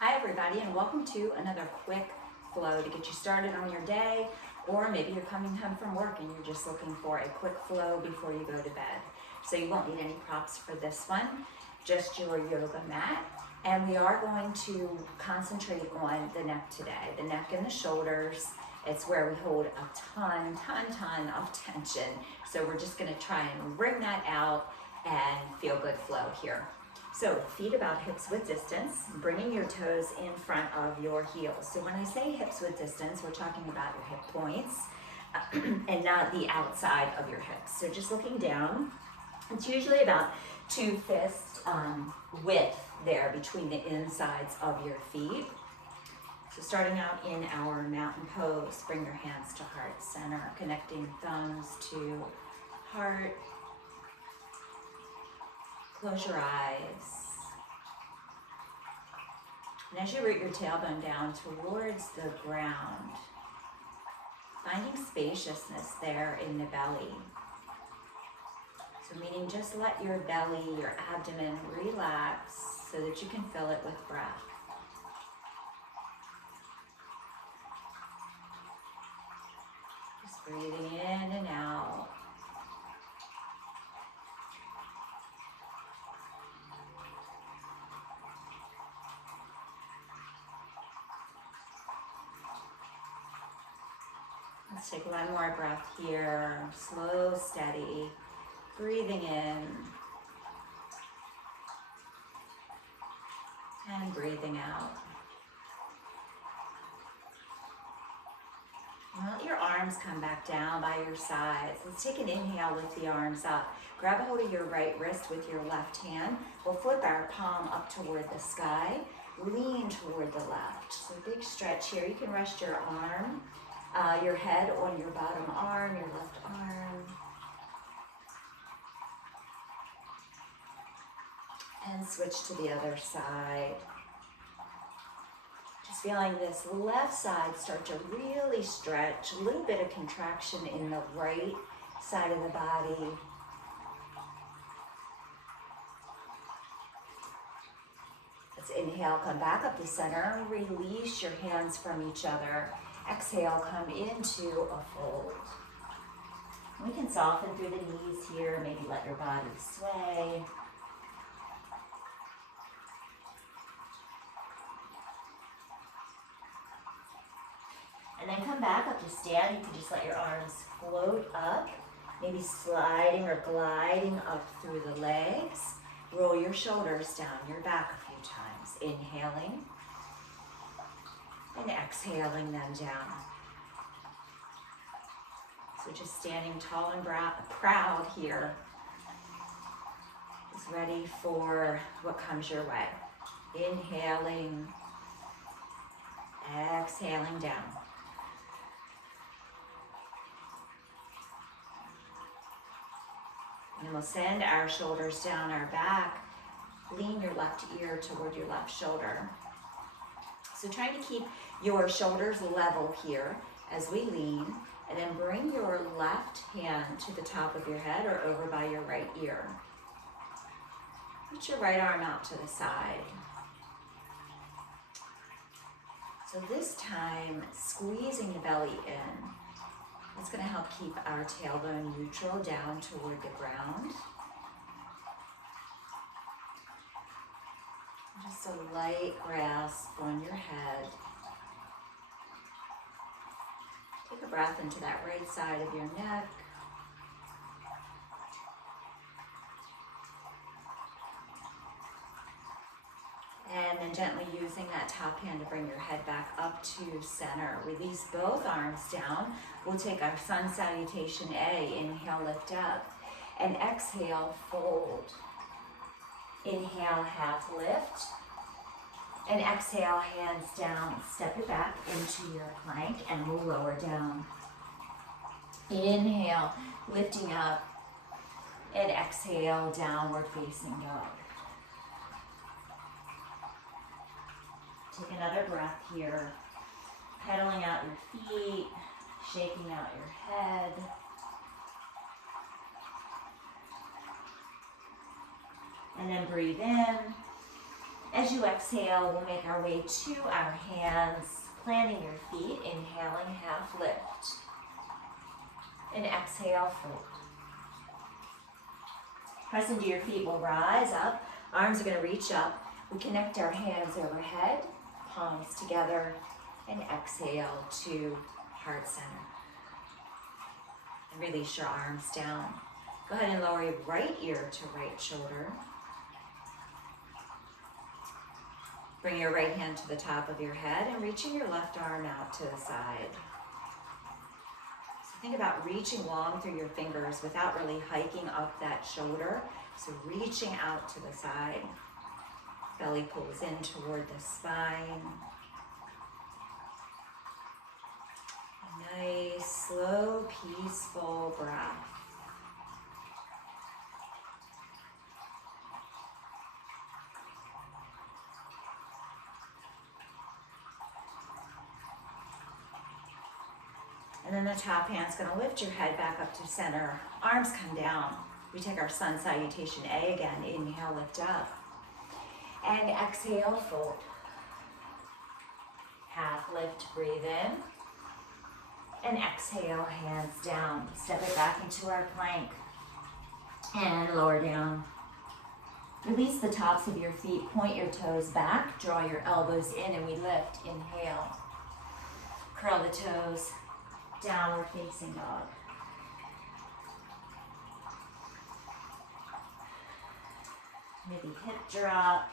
Hi everybody, and welcome to another quick flow to get you started on your day, or maybe you're coming home from work and you're just looking for a quick flow before you go to bed. So you won't need any props for this one, just your yoga mat. And we are going to concentrate on the neck today, the neck and the shoulders. It's where we hold a ton of tension. So we're just gonna try and wring that out and feel good flow here. So feet about hips width distance, bringing your toes in front of your heels. So when I say hips width distance, we're talking about your hip points and not the outside of your hips. So just looking down, it's usually about 2 fist width there between the insides of your feet. So starting out in our mountain pose, bring your hands to heart center, connecting thumbs to heart. Close your eyes. And as you root your tailbone down towards the ground, finding spaciousness there in the belly. So meaning just let your belly, your abdomen relax so that you can fill it with breath. Just breathing in and out. Let's take one more breath here. Slow, steady. Breathing in. And breathing out. And let your arms come back down by your sides. Let's take an inhale, lift the arms up. Grab a hold of your right wrist with your left hand. We'll flip our palm up toward the sky. Lean toward the left. So big stretch here. You can rest your arm, your head on your bottom arm, your left arm. And switch to the other side. Just feeling this left side start to really stretch, a little bit of contraction in the right side of the body. Let's inhale, come back up to center, release your hands from each other. Exhale, come into a fold. We can soften through the knees here, maybe let your body sway. And then come back up to stand. You can just let your arms float up, maybe sliding or gliding up through the legs. Roll your shoulders down your back a few times. Inhaling and exhaling them down. So just standing tall and proud here. Just ready for what comes your way. Inhaling, exhaling down. And we'll send our shoulders down our back. Lean your left ear toward your left shoulder. So trying to keep your shoulders level here as we lean, and then bring your left hand to the top of your head or over by your right ear. Put your right arm out to the side. So this time, squeezing the belly in. It's going to help keep our tailbone neutral down toward the ground. Just a light grasp on your head. Take a breath into that right side of your neck. And then gently using that top hand to bring your head back up to center. Release both arms down. We'll take our sun salutation A. Inhale, lift up. And exhale, fold. Inhale, half lift. And exhale, hands down. Step it back into your plank and we'll lower down. Inhale, lifting up. And exhale, downward facing dog. Take another breath here, pedaling out your feet, shaking out your head. And then breathe in As you exhale, we'll make our way to our hands, planting your feet, inhaling, half lift. And exhale, fold. Press into your feet, we'll rise up. Arms are gonna reach up. We connect our hands overhead, palms together, and exhale to heart center. And release your arms down. Go ahead and lower your right ear to right shoulder. Bring your right hand to the top of your head and reaching your left arm out to the side. So think about reaching long through your fingers without really hiking up that shoulder. So reaching out to the side. Belly pulls in toward the spine. A nice, slow, peaceful breath. And then the top hand's gonna lift your head back up to center. Arms come down. We take our sun salutation A again. Inhale, lift up. And exhale, fold. Half lift, breathe in. And exhale, hands down. Step it back into our plank. And lower down. Release the tops of your feet, point your toes back, draw your elbows in, and we lift. Inhale. Curl the toes. Downward facing dog. Maybe hip drop.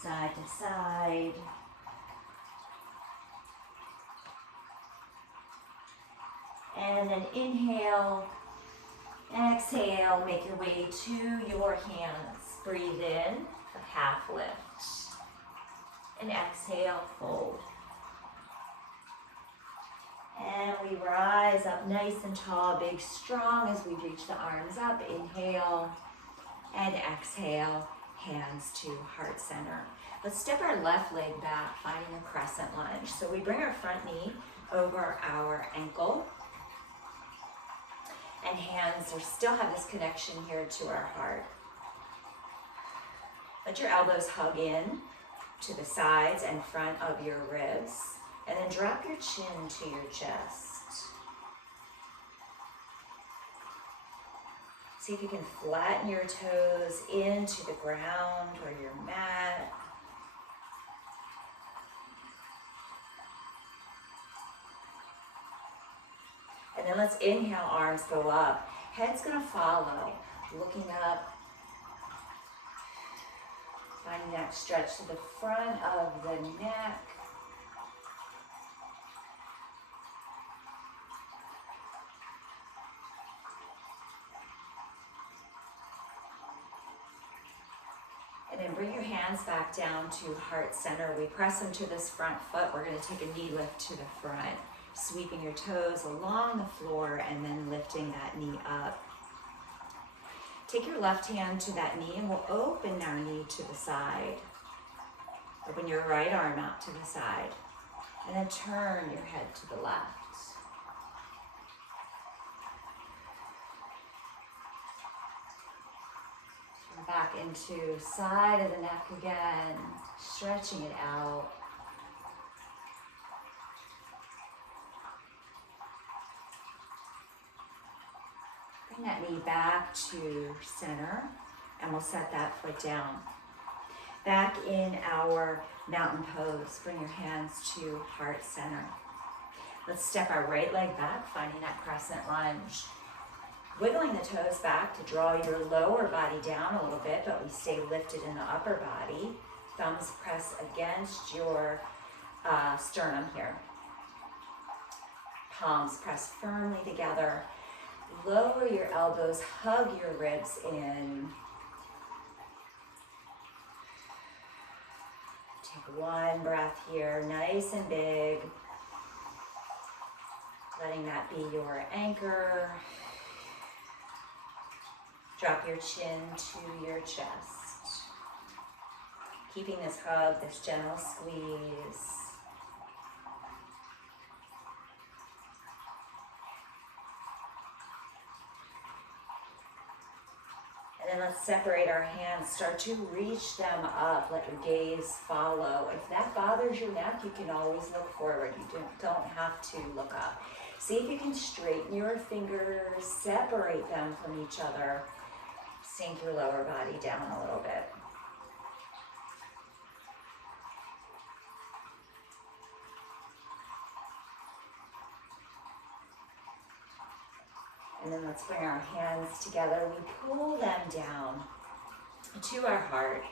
Side to side. And then inhale, exhale, make your way to your hands. Breathe in for half lift. And exhale, fold. And we rise up nice and tall, big, strong as we reach the arms up. Inhale and exhale, hands to heart center. Let's step our left leg back, finding a crescent lunge. So we bring our front knee over our ankle. And hands still have this connection here to our heart. Let your elbows hug in to the sides and front of your ribs. And then drop your chin to your chest. See if you can flatten your toes into the ground or your mat. And then let's inhale, arms go up. Head's gonna follow, looking up. Finding that stretch to the front of the neck. And then bring your hands back down to heart center. We press them to this front foot. We're gonna take a knee lift to the front. Sweeping your toes along the floor and then lifting that knee up. Take your left hand to that knee and we'll open our knee to the side. Open your right arm out to the side. And then turn your head to the left. Turn back into side of the neck again, stretching it out. Bring that knee back to center and we'll set that foot down. Back in our mountain pose, bring your hands to heart center. Let's step our right leg back, finding that crescent lunge. Wiggling the toes back to draw your lower body down a little bit, but we stay lifted in the upper body. Thumbs press against your sternum here. Palms press firmly together. Lower your elbows, hug your ribs in. Take one breath here, nice and big. Letting that be your anchor. Drop your chin to your chest. Keeping this hug, this gentle squeeze. And then let's let's separate our hands. Start to reach them up. Let your gaze follow. If that bothers your neck, you can always look forward. You don't have to look up. See if you can straighten your fingers, separate them from each other. Sink your lower body down a little bit. And then let's bring our hands together. We pull them down to our heart.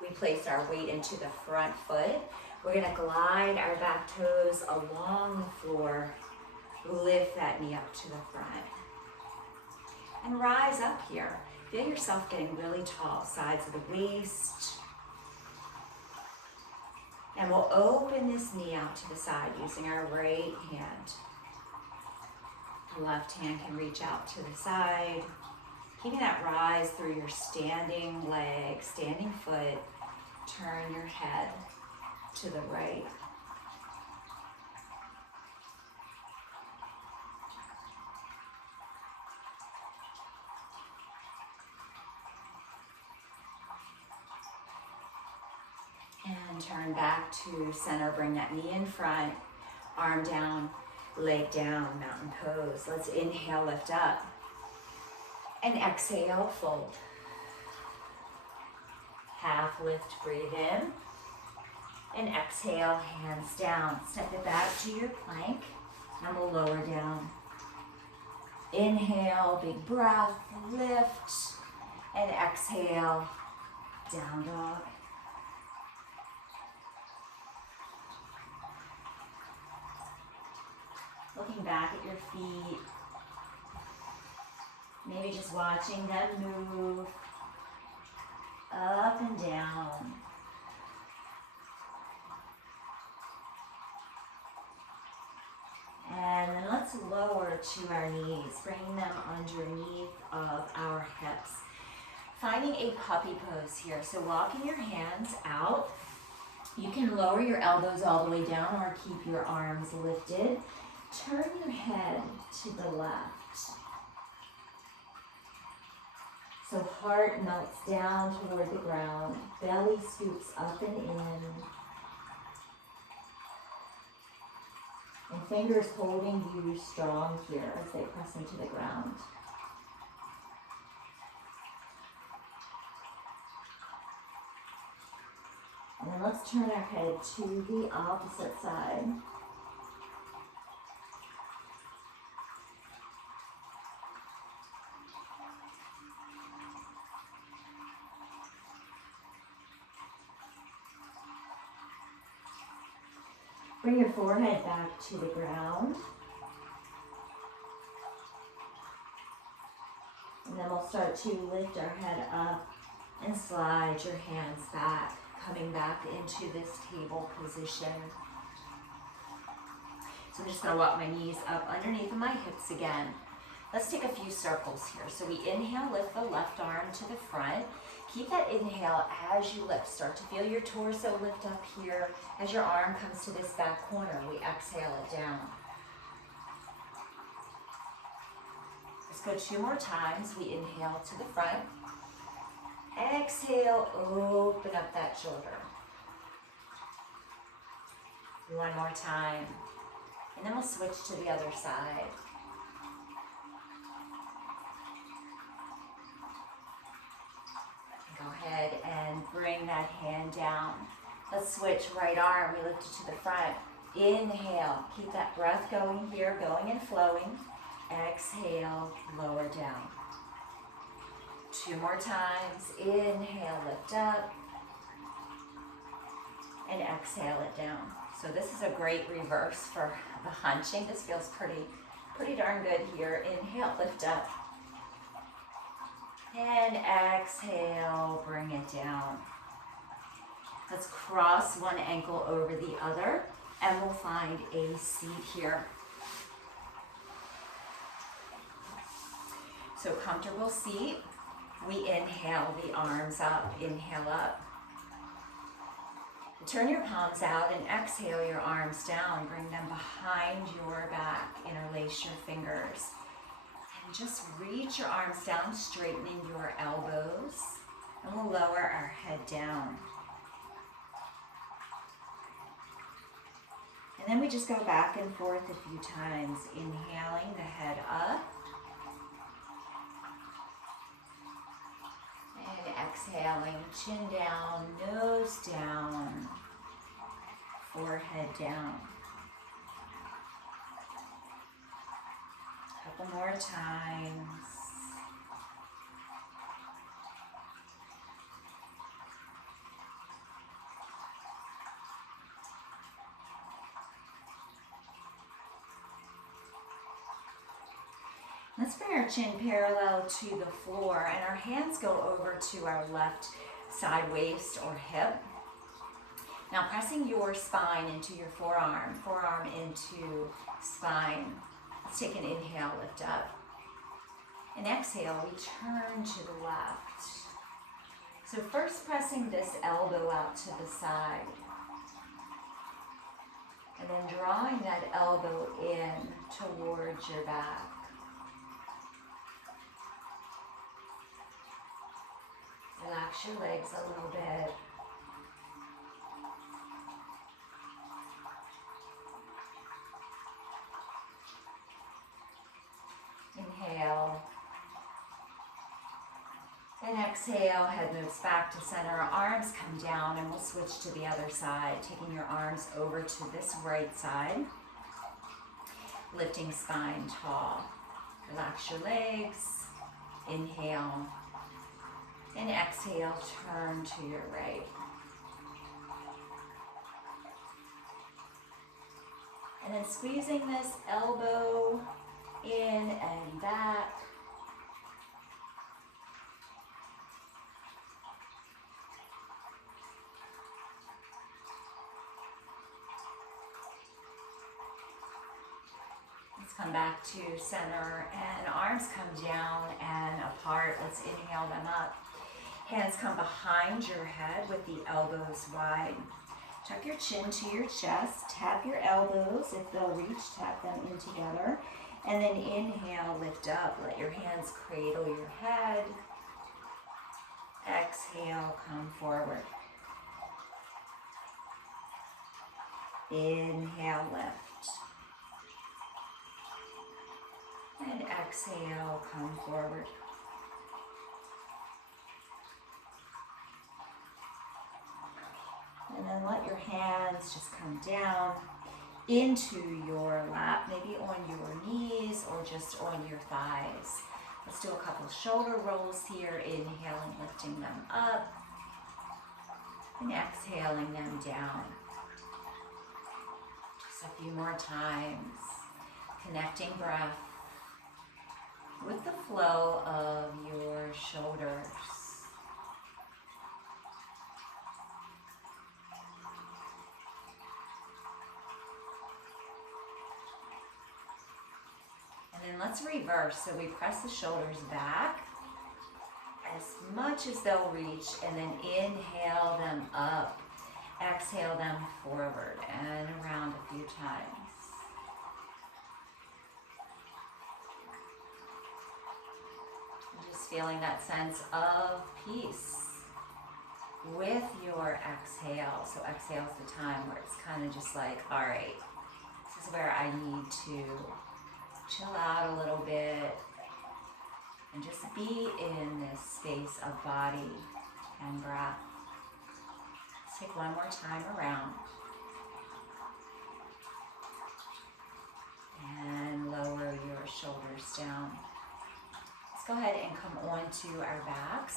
We place our weight into the front foot. We're gonna glide our back toes along the floor. Lift that knee up to the front. And rise up here. Feel yourself getting really tall, sides of the waist. And we'll open this knee out to the side using our right hand. The left hand can reach out to the side. Keeping that rise through your standing leg, standing foot. Turn your head to the right. And turn back to center. Bring that knee in front, arm down, leg down, mountain pose. Let's inhale, lift up. And exhale, fold. Half lift, breathe in. And exhale, hands down. Step it back to your plank. And we'll lower down. Inhale, big breath, lift. And exhale, down dog. Looking back at your feet, maybe just watching them move up and down. And then let's lower to our knees, bringing them underneath of our hips. Finding a puppy pose here. So walking your hands out. You can lower your elbows all the way down or keep your arms lifted. Turn your head to the left. So heart melts down toward the ground. Belly scoops up and in. And fingers holding you strong here as they press into the ground. And then let's turn our head to the opposite side. Bring your forehead back to the ground. And then we'll start to lift our head up and slide your hands back, coming back into this table position. So I'm just gonna walk my knees up underneath of my hips again. Let's take a few circles here. So we inhale, lift the left arm to the front. Keep that inhale as you lift. Start to feel your torso lift up here. As your arm comes to this back corner, we exhale it down. Let's go 2 more times. We inhale to the front. Exhale, open up that shoulder. 1 more time. And then we'll switch to the other side. Go ahead and bring that hand down. Let's switch right arm. We lift it to the front. Inhale. Keep that breath going here, going and flowing. Exhale, lower down. 2 more times. Inhale, lift up. And exhale it down. So this is a great reverse for the hunching. This feels pretty darn good here. Inhale, lift up. And exhale, bring it down. Let's cross one ankle over the other and we'll find a seat here. So comfortable seat. We inhale the arms up, inhale up. Turn your palms out and exhale your arms down. Bring them behind your back. Interlace your fingers. And just reach your arms down, straightening your elbows. And we'll lower our head down. And then we just go back and forth a few times, inhaling the head up. And exhaling, chin down, nose down, forehead down. Couple more times. Let's bring our chin parallel to the floor and our hands go over to our left side waist or hip. Now pressing your spine into your forearm into spine. Let's take an inhale, lift up. And exhale, we turn to the left. So first pressing this elbow out to the side. And then drawing that elbow in towards your back. Relax your legs a little bit. Inhale. And exhale, head moves back to center. Arms come down and we'll switch to the other side, taking your arms over to this right side. Lifting spine tall. Relax your legs. Inhale. And exhale, turn to your right. And then squeezing this elbow in and back. Let's come back to center and arms come down and apart. Let's inhale them up. Hands come behind your head with the elbows wide. Tuck your chin to your chest. Tap your elbows. If they'll reach, tap them in together. And then inhale, lift up. Let your hands cradle your head. Exhale, come forward. Inhale, lift. And exhale, come forward. And then let your hands just come down into your lap, maybe on your knees or just on your thighs. Let's do a couple shoulder rolls here, inhaling, lifting them up, and exhaling them down. Just a few more times, connecting breath with the flow of your shoulders. And then let's reverse. So we press the shoulders back as much as they'll reach, and then inhale them up. Exhale them forward and around a few times. And just feeling that sense of peace with your exhale. So exhale is the time where it's kind of just like, all right, this is where I need to chill out a little bit and just be in this space of body and breath. Let's take one more time around. And lower your shoulders down. Let's go ahead and come onto our backs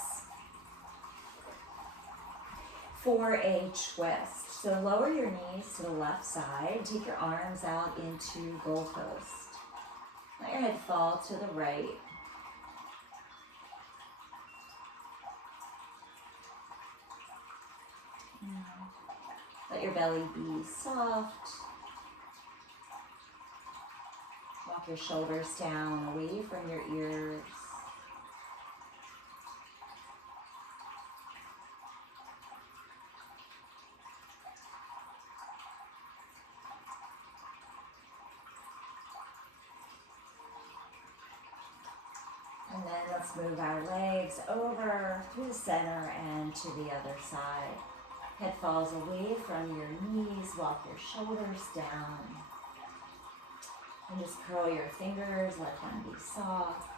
for a twist. So lower your knees to the left side. Take your arms out into goalpost. Let your head fall to the right. Let your belly be soft. Walk your shoulders down away from your ears. And then let's move our legs over through the center and to the other side. Head falls away from your knees, walk your shoulders down. And just curl your fingers, let them be soft.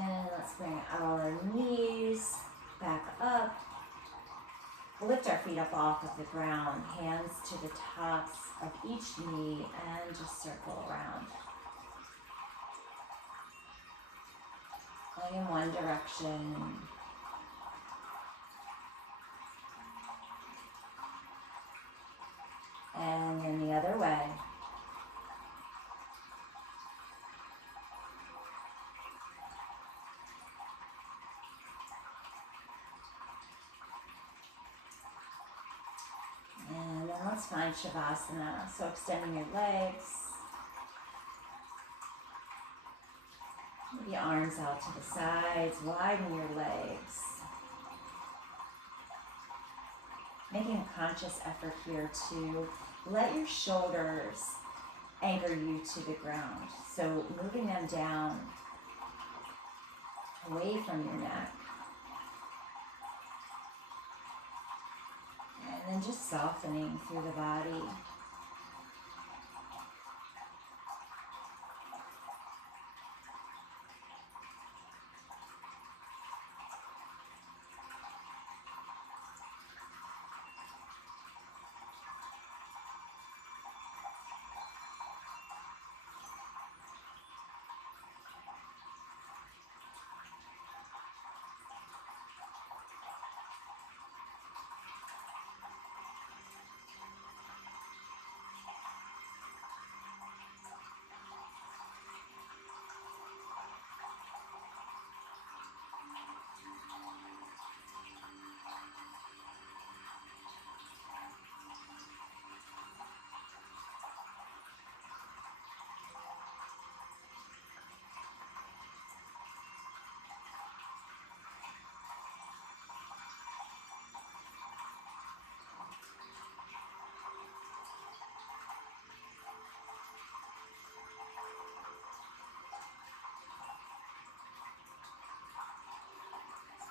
And let's bring our knees back up. Lift our feet up off of the ground, hands to the tops of each knee, and just circle around. Going in one direction. And then the other way. And then let's find Shavasana. So extending your legs. Maybe arms out to the sides, widen your legs. Making a conscious effort here to let your shoulders anchor you to the ground. So moving them down, away from your neck. And then just softening through the body.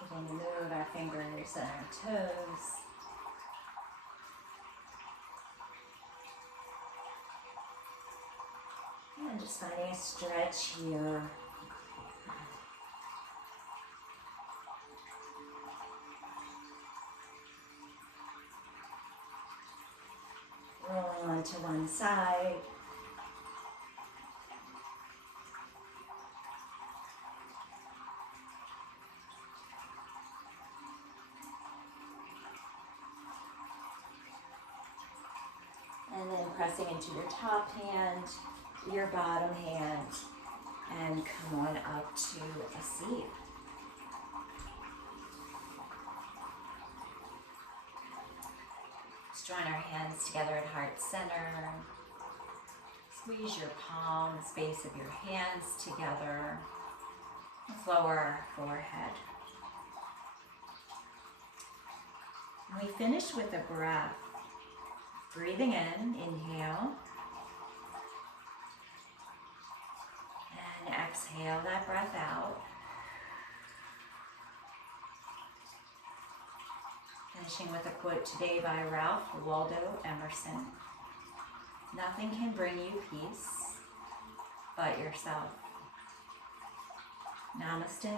Begin to move our fingers and our toes. And just finding a stretch here. Rolling onto one side. And then pressing into your top hand, your bottom hand, and come on up to a seat. Let's join our hands together at heart center. Squeeze your palms, base of your hands together. Let's lower our forehead. And we finish with a breath. Breathing in, inhale. And exhale that breath out. Finishing with a quote today by Ralph Waldo Emerson. Nothing can bring you peace but yourself. Namaste.